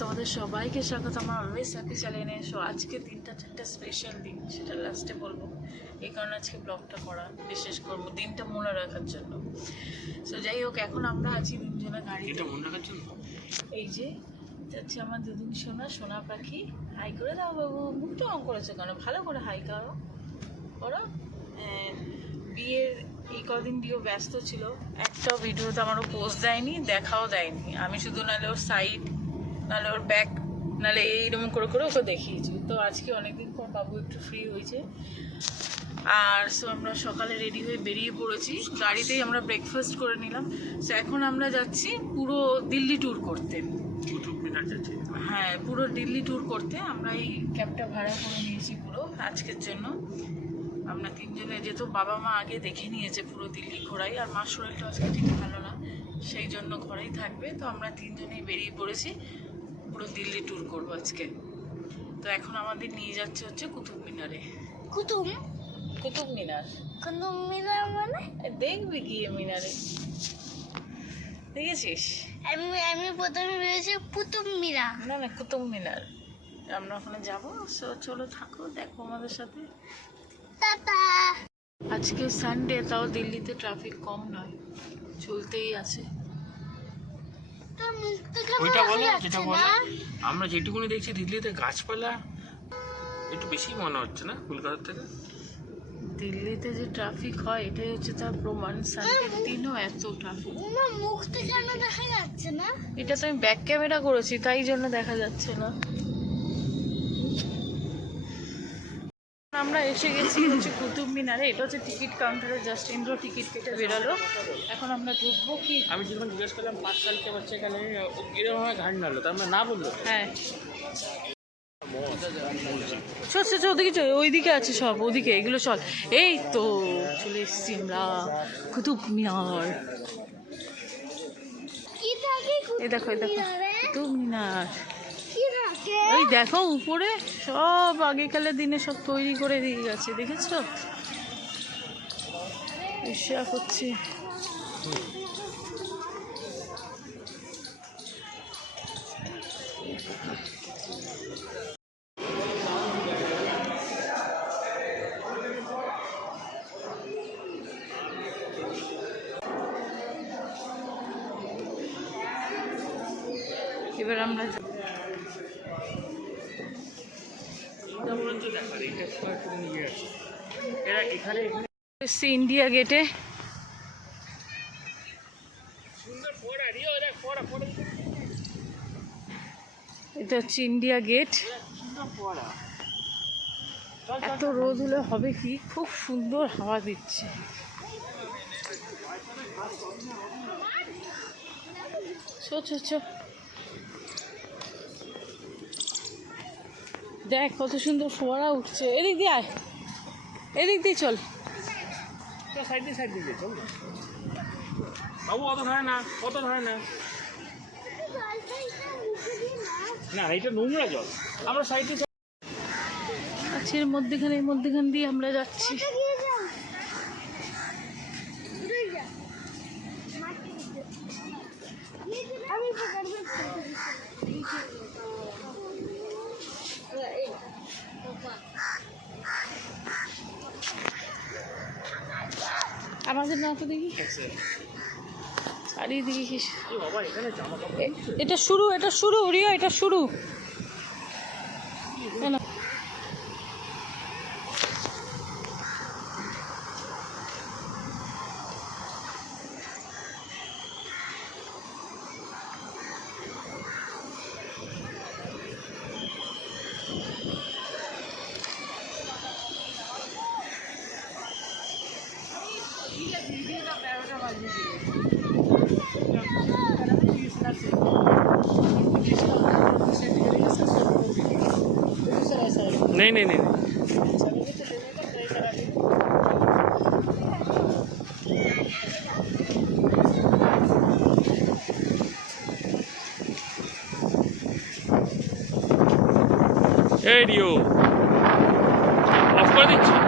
তোমাদের সবাইকে স্বাগত আমার অলওয়েজ হ্যাপি চ্যানেলে। এসো আজকে দিনটা একটা স্পেশাল দিন, সেটা লাস্টে বলবো। এই কারণে আজকে ব্লগটা করা বিশেষ করবো দিনটা মনে রাখার জন্য। সো যাই হোক, এখন আমরা আছি দুজনে গাড়িতে মনে রাখার জন্য। এই যে যাচ্ছে আমার দুদিন সোনা পাখি। হাই করে দাও বাবু। মুখটা অন করেছে কেন? ভালো করে হাই করো করো। বিয়ের এই কদিন দিয়েও ব্যস্ত ছিল, একটাও ভিডিওতে আমারও পোস্ট দেয়নি, দেখাও দেয়নি। আমি শুধু নাহলে ওর সাইড, নাহলে ওর ব্যাক, নাহলে এইরকম করে করে ওকে দেখিয়েছি। তো আজকে অনেকদিন পর বাবু একটু ফ্রি হয়েছে। আর সো আমরা সকালে রেডি হয়ে বেরিয়ে পড়েছি, গাড়িতেই আমরা ব্রেকফাস্ট করে নিলাম। সো এখন আমরা যাচ্ছি পুরো দিল্লি ট্যুর করতে। হ্যাঁ, পুরো দিল্লি ট্যুর করতে আমরা এই ক্যাবটা ভাড়া করে নিয়েছি পুরো আজকের জন্য। আমরা তিনজনে, যেহেতু বাবা মা আগে দেখে নিয়েছে পুরো দিল্লি ঘোরাই, আর মার শরীরটা আজকে ঠিক ভালো না, সেই জন্য ঘরেই থাকবে। তো আমরা তিনজনেই বেরিয়ে পড়েছি, পুরো দিল্লি ট্যুর করবো আজকে। তো এখন আমাদের নিয়ে যাচ্ছে হচ্ছে কুতুব মিনারে। কুতুব মিনার। কুতুব মিনার মানে দেখবি গিয়ে মিনারে, দেখেছিস? আমি প্রথমে ভেবেছি কুতুব মিনার। না না, কুতুব মিনার। আমরা ওখানে যাবো। চলো থাকো, দেখো আমাদের সাথে। টাটা। আজকে সানডে, তাও দিল্লিতে ট্রাফিক কম নয়, চলতেই আছে। ওইটা বলো যেটা বলো। আমরা যেটুকুনি দেখছি দিল্লিতে গাছপালা একটু বেশি মনে হচ্ছে না কলকাতার থেকে? দিল্লিতে যে ট্রাফিক হয় এটাই হচ্ছে তার প্রমাণ। সানডের দিনও এত ট্রাফিক। মুখটা কেন দেখা যাচ্ছে না? এটা তো আমি ব্যাক ক্যামেরা করেছি, তাই জন্য দেখা যাচ্ছে না। আমরা এসে গেছি হচ্ছে কুতুব মিনারে। এটা হচ্ছে টিকিট কাউন্টারে, জাস্ট ইন্দ্র টিকিট কেটে বেরোলো। এখন আমরা ঢুকবো কি? আমি যখন জিজ্ঞেস করলাম 5 সালকে বাচ্চা এখানে এরকম হয় ঘাট নাড়লো, তার আমরা না বললো। হ্যাঁ, চল চল, ওদিকে চল, ওইদিকে আছে সব, ওদিকে এগুলো চল। এই তো চলে এসছি আমরা কুতুব মিনার। এই দেখো কুতুব মিনার। ওই দেখো উপরে সব আগেকালের দিনে সব তৈরি করে দিয়ে গেছে, দেখেছো? ঈর্ষা করছি। এবার আমরা ইন্ডিয়া গেটে। এটা হচ্ছে ইন্ডিয়া গেট। এত রোদ হলে হবে কি, খুব সুন্দর হাওয়া দিচ্ছে। দেখ কত সুন্দর ফোয়ারা উঠছে। এদিক দিয়ে আয়, এদিক দিয়ে চল। সাইড দিয়ে চল বাবু। অত ধরে না, না এটা নোংরা জল। আমরা সাইডে আছে মধ্যখান দিয়ে আমরা যাচ্ছি। আমাদের না তো দেখি চারিদিকে। এটা শুরু রিয়া, এটা শুরু। नहीं रेडियो ऑफ कर दीजिए।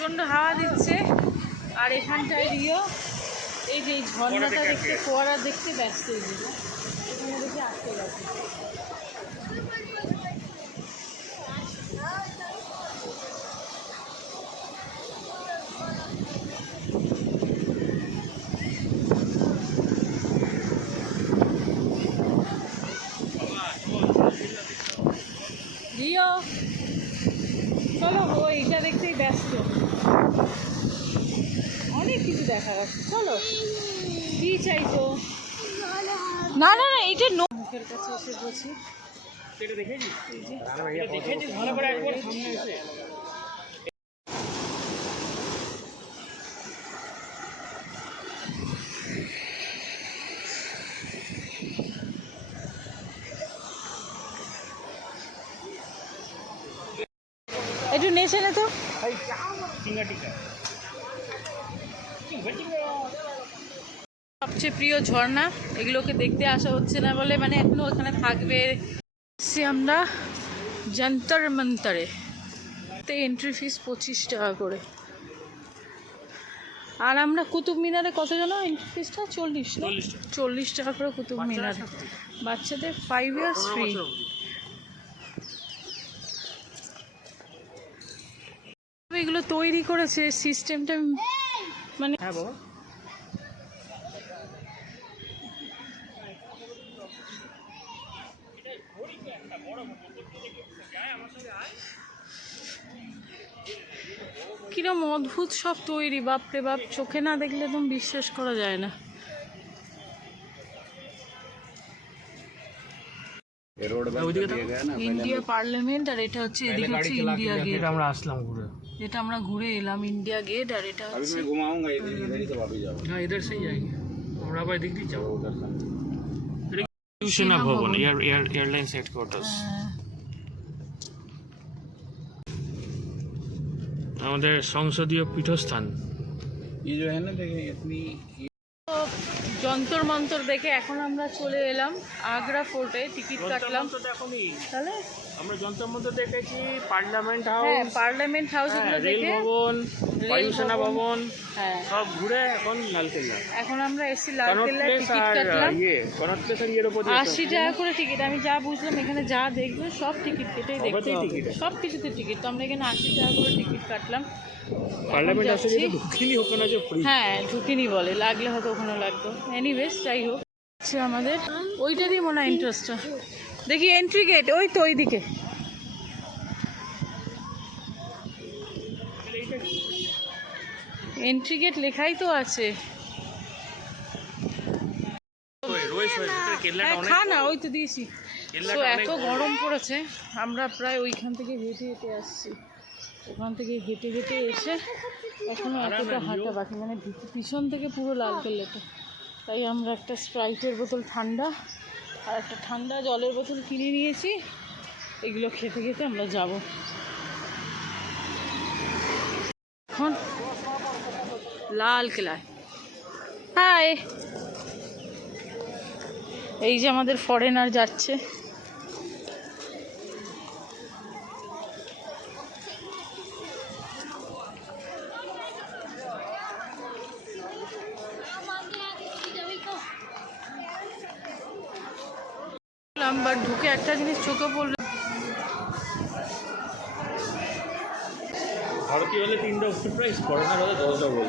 প্রচণ্ড হাওয়া দিচ্ছে আর এখানটায় রিও এই যে এই ঝর্ণাটা দেখতে ফোয়ারা দেখতে ব্যস্ত হয়ে যাবে এখানে দেখে আটকে গেছে। রিও চলো ও এইটা দেখতেই ব্যস্ত, অনেক কিছু দেখা যাচ্ছে। চলো কি চাইছো? না না না এইটা মুখের কাছে এসে বলছি এটা দেখেছিস? দেখেছিস ভালো করে একবার সামনে এসে? একটু নেচে নে তো। সবচেয়ে প্রিয় ঝর্ণা, এগুলোকে দেখতে আসা হচ্ছে না বলে মানে এখনো ওখানে থাকবে। আমরা যন্তর মন্তরে এন্ট্রি ফিস 25 টাকা করে, আর আমরা কুতুব মিনারে কত জানো এন্ট্রি ফিসটা? 40 টাকা করে কুতুব মিনারে। বাচ্চাদের 5 ইয়ার্স ফ্রি। এগুলো তৈরি করেছে সিস্টেমটা মানে হ্যাঁ বাবা কিরম অদ্ভুত সব তৈরি, বাপরে বাপ, চোখে না দেখলে একদম বিশ্বাস করা যায় না। ইন্ডিয়া পার্লামেন্ট আর এটা হচ্ছে এদিকে হচ্ছে ইন্ডিয়া গেট। আমরা আসলাম ঘুরে, এটা আমরা ঘুরে এলাম ইন্ডিয়া গেট, আর এটা হচ্ছে হ্যাঁ इधर से ही जाएंगे আমরা আবার দিক দিয়ে যাবো সেনা ভবন, এয়ারলাইন্স হেডকোয়ার্টার্স। আমাদের সংসদীয় পীঠস্থান। ये जो है ना देखिए इतनी যন্তর মন্তর দেখে এখন আমরা চলে এলাম আগ্রা ফোর্টে, টিকিট কাটলাম। তাহলে আমরা যন্তর মন্তর দেখেছি, পার্লামেন্ট হ্যাঁ হাউস, পার্লামেন্ট হাউস এগুলো রেল দেখে, ভবন, বায়ুসেনা ভবন, হ্যাঁ সব ঘুরে এখন লালকেল্লা, এখন আমরা এসছি লাল কনট কেল্লায় প্লেস টিকিট আর কাটলাম। কনট প্লেস আর ইয়ের উপর 80 টাকা করে টিকিট। আমি যা বুঝলাম এখানে যা দেখবে সব টিকিট কেটেই দেখতে হবে, টিকিট সব কিছুতে টিকিট। তো আমরা এখানে 80 টাকা করে টিকিট কাটলাম। পার্লামেন্ট হাউসে যাচ্ছি। যেটা ঢুকিনি ওখানে যে ফ্রি। হ্যাঁ ঝুঁকিনি বলে, লাগলে হয়তো ওখানে লাগতো। এনিওয়েজ যাই হোক, আচ্ছা আমাদের ওইটারই মনে হয় ইন্টারেস্টটা। দেখি এন্ট্রি গেট ওই তো ওইদিকে। এন্ট্রি গেট লেখাই তো আছে। হ্যাঁ খা না, ওই তো দিয়েছি। তো এত গরম পড়েছে, আমরা প্রায় ওইখান থেকে হেঁটে হেঁটে আসছি। ওখান থেকে হেঁটে হেঁটে এসে এখনো এতটা হাঁটা বাকি, মানে পিছন থেকে পুরো লাল কেল্লাটা। তাই আমরা একটা স্প্রাইটের বোতল ঠান্ডা আর একটা ঠান্ডা জলের বোতল কিনে নিয়েছি। এগুলো খেতে খেতে আমরা যাব। এখন লাল কেল্লায় হাই, এই যে আমাদের ফরেনার যাচ্ছে। বাট ঢুকে একটা জিনিস চোখে পড়লো, ভারতীয় হলে 3টা ওপর প্রাইস, ফরেনার হলে 10টা বল।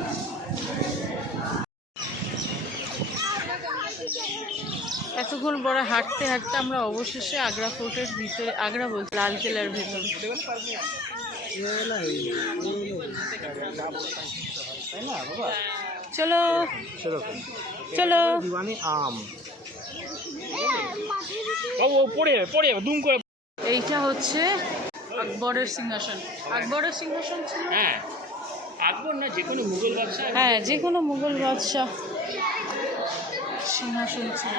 এতক্ষণ পরে হাঁটতে হাঁটতে আমরা অবশেষে আগ্রা ফোর্টের ভিতরে, আগ্রা বলতে লাল কেল্লার ভেতরে। চলো চলো। দিওয়ানি আম ও পড়ে পড়ে দুম করে। এইটা হচ্ছে আকবরের সিংহাসন। আকবরের সিংহাসন ছিল, হ্যাঁ আকবর না যে কোনো মুঘল বাদশা, হ্যাঁ যে কোনো মুঘল বাদশাহ সিংহাসন ছিল।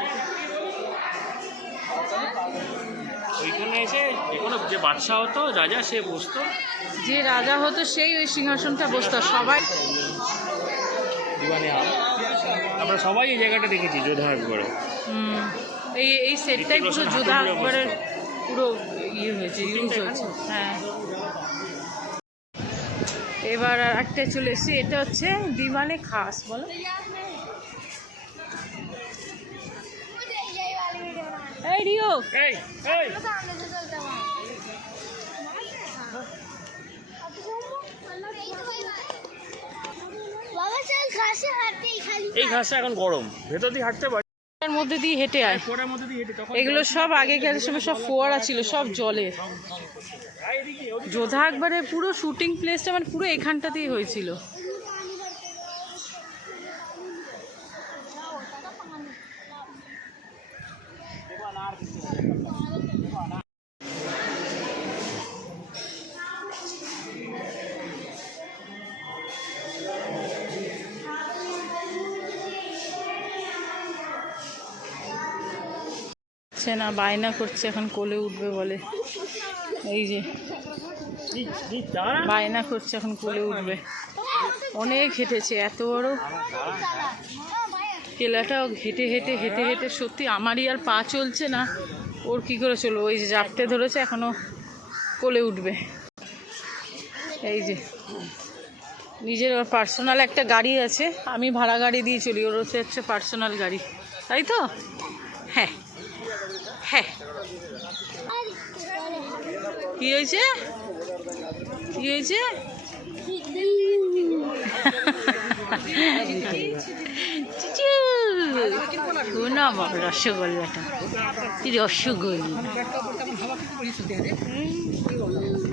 ওইখানে এসে যে কোনো যে বাদশা হতো রাজা সে বসতো, যে রাজা হতো সেই ওই সিংহাসনটা বসতো। সবাই দিওয়ানি আম। আমরা সবাই এই জায়গাটা দেখেছি যোধা আকবরে। এই সেটটাই পুরো যোধা আকবরের পুরো ইয়ে হয়েছে, ইউজ হয়েছে। হ্যাঁ এবার আর একটা চলে এসেছি, এটা হচ্ছে দিওয়ানে খাস, বলো। এই রিও, এই এই বাবা চল ঘাসে হাঁটতে খালি এই ঘাসটা এখন গরম, ভেতর দিয়ে হাঁটতে পারি, এর মধ্যে দিয়ে হেঁটে আয়। ফোয়ারার মধ্যে দিয়ে হেঁটে, তখন এগুলো সব আগেকার সময় সব ফোয়ারা ছিল, সব জলের। যোধা একবারে পুরো শুটিং প্লেসটা মানে পুরো এখানটাতেই হয়েছিল। না বায়না করছে, এখন কোলে উঠবে বলে। এই যে বায়না করছে, এখন কোলে উঠবে। অনেক হেঁটেছে, এত বড় কেলাটাও হেঁটে হেঁটে হেঁটে হেঁটে সত্যি আমারই আর পা চলছে না, ওর কি করে চলবে। ওই যে জাপটে ধরেছে, এখনো কোলে উঠবে। এই যে নিজের ওর পার্সোনাল একটা গাড়ি আছে, আমি ভাড়া গাড়ি দিয়ে চলি, ওর হচ্ছে পার্সোনাল গাড়ি, তাই তো? হ্যাঁ হ্যাঁ। কি হয়েছে, কি হয়েছে? না বাবা, রসগোল্লাটা কি রসগোল্লা,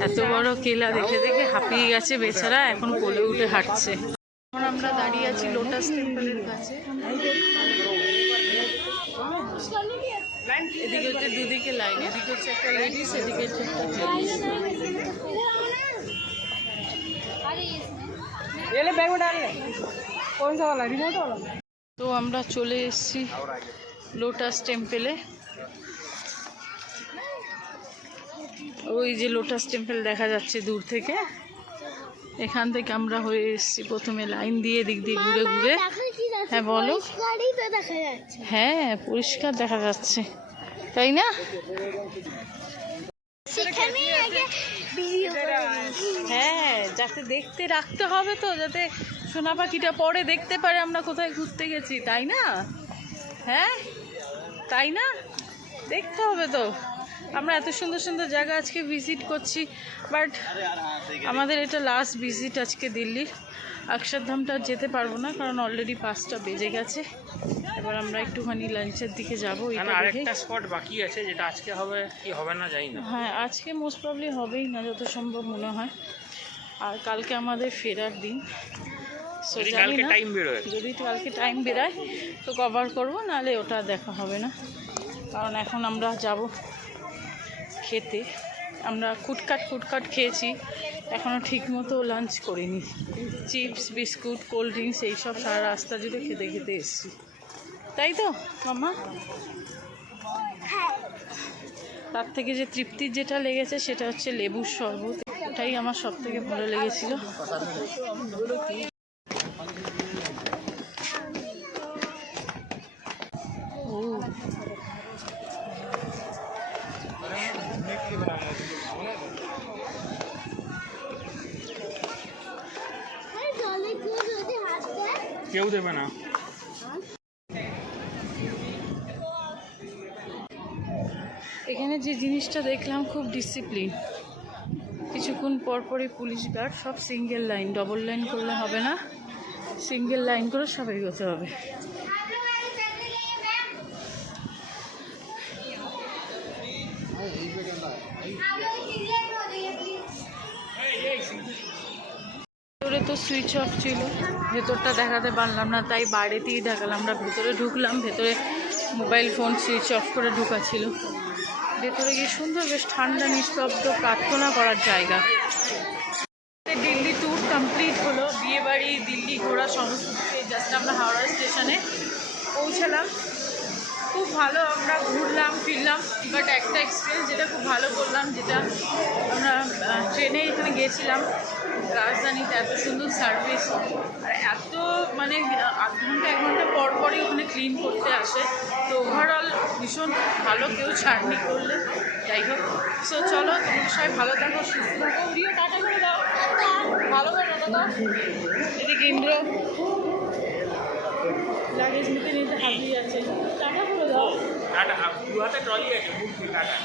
এত বড় কেলা দেখে দেখে হাঁপিয়ে গেছে বেচারা, এখন কোলে উঠে হাঁটছে। এখন আমরা দাঁড়িয়ে আছি লোটাস টেম্পলের কাছে। এদিকে হচ্ছে দুদিকে লাইন, এদিকে হচ্ছে একটা লেডিস, এদিকে হচ্ছে একটা জেন্টস। তো আমরা চলে এসেছি লোটাস টেম্পলে। ওই যে লোটাস টেম্পল দেখা যাচ্ছে দূর থেকে, এখান থেকে আমরা হয়ে এসেছি প্রথমে লাইন দিয়ে দিক দিয়ে ঘুরে ঘুরে। হ্যাঁ বলো। হ্যাঁ পরিষ্কার দেখা যাচ্ছে, তাই না? হ্যাঁ, যাতে দেখতে রাখতে হবে তো, যাতে সোনা পাখিটা পরে দেখতে পারে আমরা কোথায় ঘুরতে গেছি, তাই না? হ্যাঁ তাই না, দেখতে হবে তো। আমরা এত সুন্দর সুন্দর জায়গা আজকে ভিজিট করছি, বাট আমাদের এটা লাস্ট ভিজিট আজকে দিল্লির। অক্ষরধামটা যেতে পারবো না, কারণ অলরেডি 5টা বেজে গেছে। এবার আমরা একটুখানি লাঞ্চের দিকে যাবো। আরেকটা স্পট বাকি আছে, যেটা আজকে হবে কি হবে না জানি না। হ্যাঁ আজকে মোস্ট প্রবলি হবেই না, যত সম্ভব মনে হয়। আর কালকে আমাদের ফেরার দিন, যদি কালকে টাইম বেরোয়, যদি কালকে টাইম বেরোয় তো কভার করবো, নাহলে ওটা দেখা হবে না। কারণ এখন আমরা যাব খেতে। আমরা ফুটকাট খেয়েছি, এখনও ঠিকমতো লাঞ্চ করিনি। চিপস, বিস্কুট, কোল্ড ড্রিঙ্কস এইসব সারা রাস্তা জুড়ে খেতে খেতে এসেছি, তাই তো মামা? তার থেকে যে তৃপ্তির যেটা লেগেছে সেটা হচ্ছে লেবুর শরবত, এটাই আমার সব থেকে ভালো লেগেছিল। কেউ দেবে না। এখানে যে জিনিসটা দেখলাম, খুব ডিসিপ্লিন। কিছুক্ষণ পরপরই পুলিশ গার্ড, সব সিঙ্গেল লাইন, ডবল লাইন করলে হবে না, সিঙ্গেল লাইন করে সব এগোতে হবে। ভেতরে তো সুইচ অফ ছিল, ভেতরটা দেখাতে পারলাম না, তাই বাইরেতেই দেখালাম। আমরা ভেতরে ঢুকলাম, ভেতরে মোবাইল ফোন সুইচ অফ করে ঢোকা ছিল। ভেতরে গিয়ে সুন্দর, বেশ ঠান্ডা নিস্তব্ধ, প্রার্থনা করার জায়গা। দিল্লি ট্যুর কমপ্লিট হলো, বিয়েবাড়ি, দিল্লি ঘোরা সমস্ত কিছু। জাস্ট আমরা হাওড়া স্টেশনে পৌঁছালাম। খুব ভালো, আমরা ঘুরলাম ফিরলাম, বাট একটা এক্সপিরিয়েন্স যেটা খুব ভালো করলাম, যেটা আমরা ট্রেনে এখানে গিয়েছিলাম রাজধানীতে, এত সুন্দর সার্ভিস, আর এত মানে আধ ঘন্টা 1 ঘন্টা পর পরই ওখানে ক্লিন করতে আসে। তো ওভারঅল ভীষণ ভালো, কেউ ছাড়নি করলে। যাই হোক, সো চলো, তোমরা সবাই ভালো থাকো, সুস্থ থাকো। টাটা করে দাও। ভালো করে দাদা। এদিকে ইন্দ্র লাগেজ নিতে নিতে হাজিয়ে আছে। টাটা করে দাও। টাটা, দু হাতে ট্রলি আছে, মুখ দিয়ে টাটা।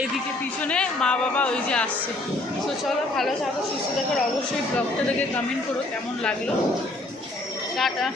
এইদিকে পিছনে মা বাবা ওই যে আসছে। তো চলো, ভালো থাকো, সুস্থ থাকো, অবশ্যই ব্লগটা দেখে কমেন্ট করো কেমন লাগলো। টাটা।